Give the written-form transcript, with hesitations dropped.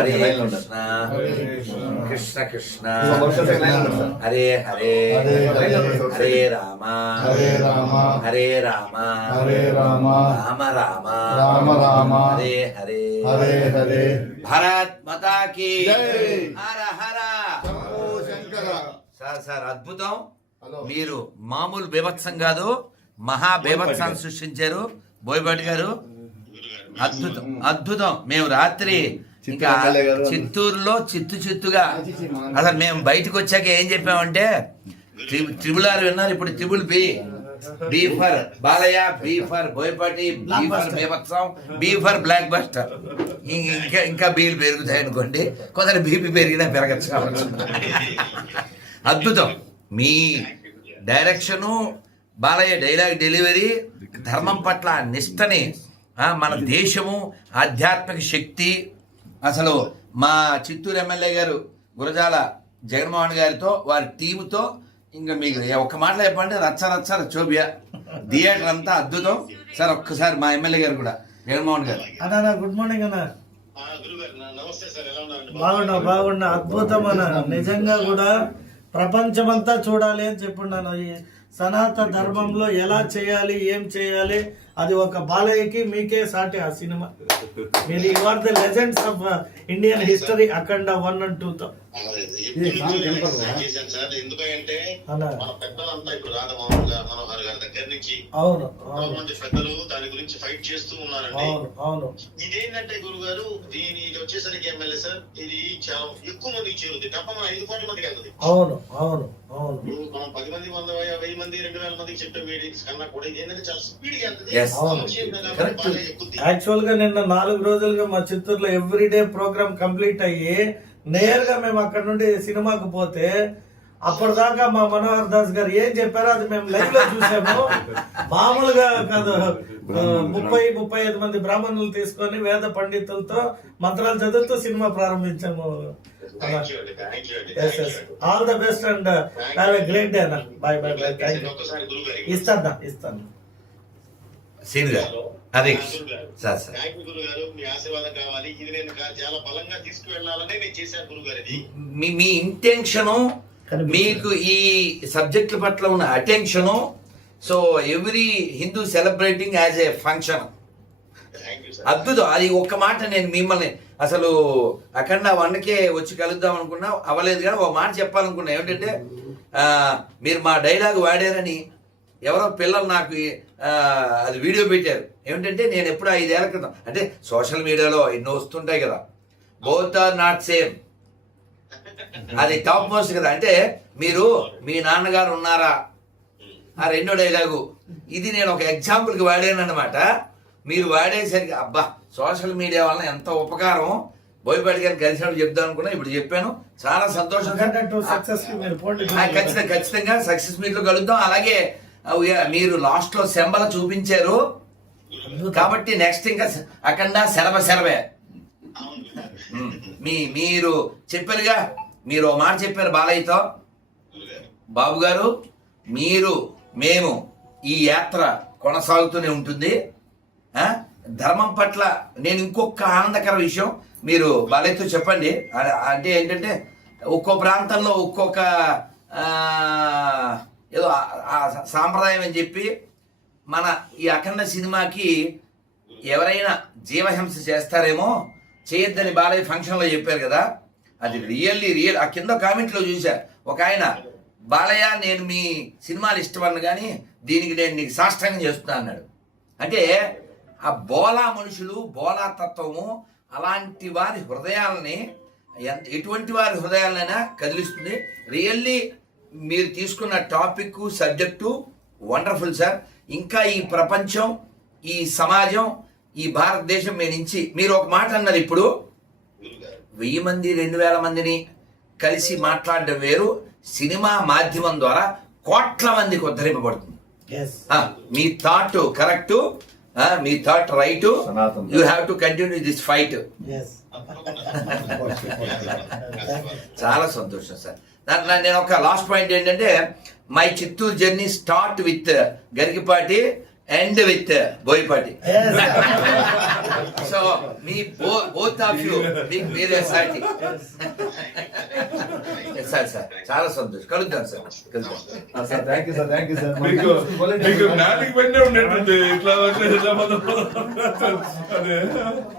హరే కృష్ణ కృష్ణ కృష్ణ హరే హరే హరే రామ హరే రామ రామ రామ హరే హరే భారత్ మాతా key హర హర sir అద్భుతం. మీరు మామూలు బీభత్సం కాదు, మహా బీభత్సాన్ని సృష్టించారు బోయపాటి గారు. అద్భుతం అద్భుతం. మేము రాత్రి ఇంకా చిత్తూరులో చిత్తుగా అసలు మేము బయటకు వచ్చాక ఏం చెప్పామంటే ట్రిబుల్ ఆర్ విన్నారు, ఇప్పుడు triple B for Balayya, B for Boyapati, B for బీభత్సం, బి ఫర్ బ్లాక్ బస్టర్. ఇంకా బీలు పెరుగుతాయి అనుకోండి, కొందరు బీపీ పెరిగినా పెరగచ్చు. అద్భుతం. మీ డైరెక్షను, బాలయ్య డైలాగ్ డెలివరీ, ధర్మం పట్ల నిష్టని, మన దేశము, ఆధ్యాత్మిక శక్తి. అసలు మా చిత్తూరు ఎమ్మెల్యే గారు గురజాల జగన్మోహన్ గారితో వారి టీముతో ఇంకా మీకు ఒక్క మాటలో చెప్పండి, రచ్చ చోబియా థియేటర్ అంతా అద్భుతం సార్. ఒక్కసారి మా ఎమ్మెల్యే గారు కూడా జగన్మోహన్ గారు. అన్నా గుడ్ మార్నింగ్ అన్న. బాగున్నా అద్భుతం అన్న. నిజంగా కూడా ప్రపంచమంతా చూడాలి అని చెప్పున్నాను. ఈ సనాతన ధర్మంలో ఎలా చేయాలి, ఏం చేయాలి, అది ఒక బాలయ్యకి మీకే సాటి ఆ సినిమా. మీరు you are the legends of Indian history, Akhanda 1 and 2 తో. ఎందుకంటే మన పెద్దలంతా ఇప్పుడు రాధమోహన్ మనోహర్ గారి దగ్గర నుంచి అవును పెద్దలు దాని గురించి ఫైట్ చేస్తూ ఉన్నారండి. అవును ఇదేంటంటే గురువు గారు, ఇది వచ్చేసరికి ఎమ్మెల్యే సార్, ఇది చాలా ఎక్కువ మందికి చేరుతుంది. తప్ప మన 5 కోట్ల మందికి వెళ్తుంది. అవును మనం 10 మంది 100 1000 మంది 2000 మందికి చెప్పే మీటింగ్స్ కన్నా కూడా ఇది ఏంటంటే చాలా స్పీడ్ గా వెళ్తుంది. యాక్చువల్ గా నిన్న 4 రోజులుగా మా చిత్తూరులో ఎవ్రీడే ప్రోగ్రామ్ కంప్లీట్ అయ్యి నేరుగా మేము అక్కడ నుండి సినిమాకు పోతే అప్పటిదాకా మా మనోహర్ దాస్ గారు ఏం చెప్పారో అది మేము లైవ్ లో చూసాము. మామూలుగా కాదు, 30-35 మంది బ్రాహ్మణులు తీసుకొని వేద పండితులతో మంత్రాలు చదువుతూ సినిమా ప్రారంభించాము. All the best and have a great day అన్న. బై. ఇస్తాను సీన్ గారు. అదే సార్ మీ ఆశీర్వాదం కావాలి. ఇది నేను చాలా బలంగా తీసుకువెళ్ళాలని నేను చేశాను గురుగారు. ఇది మీ ఇంటెన్షను, మీకు ఈ సబ్జెక్టుల పట్ల ఉన్న attention. So every Hindu celebrating as a function. అద్భుతం. అది ఒక్క మాట నేను మిమ్మల్ని అసలు అఖండ 1కే వచ్చి కలుద్దాం అనుకున్నా, అవ్వలేదు. కానీ ఒక మాట చెప్పాలనుకున్నా ఏమిటంటే, మీరు మా డైలాగ్ వాడారని ఎవరో పిల్లలు నాకు అది వీడియో పెట్టారు. ఏమిటంటే నేను ఎప్పుడు 5 ఏళ్ల క్రితం, అంటే సోషల్ మీడియాలో ఎన్నో వస్తుంటాయి కదా, బోత్ ఆర్ నాట్ సేమ్, అది టాప్ మోస్ట్ కదా. అంటే మీరు మీ నాన్నగారు ఉన్నారా, ఆ 2వ డైలాగు ఇది నేను ఒక ఎగ్జాంపుల్కి వాడాను అనమాట. మీరు వాడేసరికి అబ్బా సోషల్ మీడియా వలన ఎంత ఉపకారం, బోయపాటి గారిని కలిసినప్పుడు చెప్దాం అనుకున్నా, ఇప్పుడు చెప్పాను. చాలా సంతోషం. ఖచ్చితంగా సక్సెస్ మీట్ లో కలుద్దాం. అలాగే మీరు లాస్ట్ లో శంబల చూపించారు కాబట్టి నెక్స్ట్ ఇంకా అఖండ సెలవే. మీరు చెప్పారుగా, మీరు ఓ మాట చెప్పారు బాలయ్యతో, బాబు గారు మేము ఈ యాత్ర కొనసాగుతూనే ఉంటుంది. ధర్మం పట్ల నేను ఇంకొక ఆనందకర విషయం మీరు బాలయ్యతో చెప్పండి. అంటే ఏంటంటే ఒక్కో ప్రాంతంలో ఒక్కొక్క ఏదో సాంప్రదాయం అని చెప్పి, మన ఈ అఖండ సినిమాకి ఎవరైనా జీవహింస చేస్తారేమో, చేయొద్దని బాలయ్య ఫంక్షన్లో చెప్పారు కదా. అది రియల్. ఆ కింద కామెంట్లో చూసా ఒక ఆయన, బాలయ్య నేను మీ సినిమాలు ఇష్టపడను కానీ దీనికి నేను నీకు సాష్టాంగం చేస్తున్నా అన్నాడు. అంటే ఆ బోలా మనుషులు, బోలా తత్వము అలాంటి వారి హృదయాలని, ఎటువంటి వారి హృదయాలనైనా కదిలిస్తుంది. రియల్లీ మీరు తీసుకున్న టాపిక్, సబ్జెక్టు వండర్ఫుల్ సార్. ఇంకా ఈ ప్రపంచం, ఈ సమాజం, ఈ భారతదేశం నుంచి మీరు ఒక మాట అన్నారు. ఇప్పుడు 1000 మంది 2000 మందిని కలిసి మాట్లాడడం వేరు, సినిమా మాధ్యమం ద్వారా కోట్ల మందికి ఉద్ధరింపబడుతుంది. మీ థాట్ కరెక్ట్, మీ thought right. You have to continue this fight. చాలా సంతోషం సార్. నేను ఒక లాస్ట్ పాయింట్ ఏంటంటే, my Chittoor journey start with Garikipati end with Boyapati. Yes. So మీ బోత్ ఆఫ్ యూ మీరే సాటి. సార్ చాలా సంతోషం. కలుద్దాం sir. Sir thank you sir, thank you sir. మీకు నాలుగు పైన ఉన్నట్టుంది ఇట్లా అదే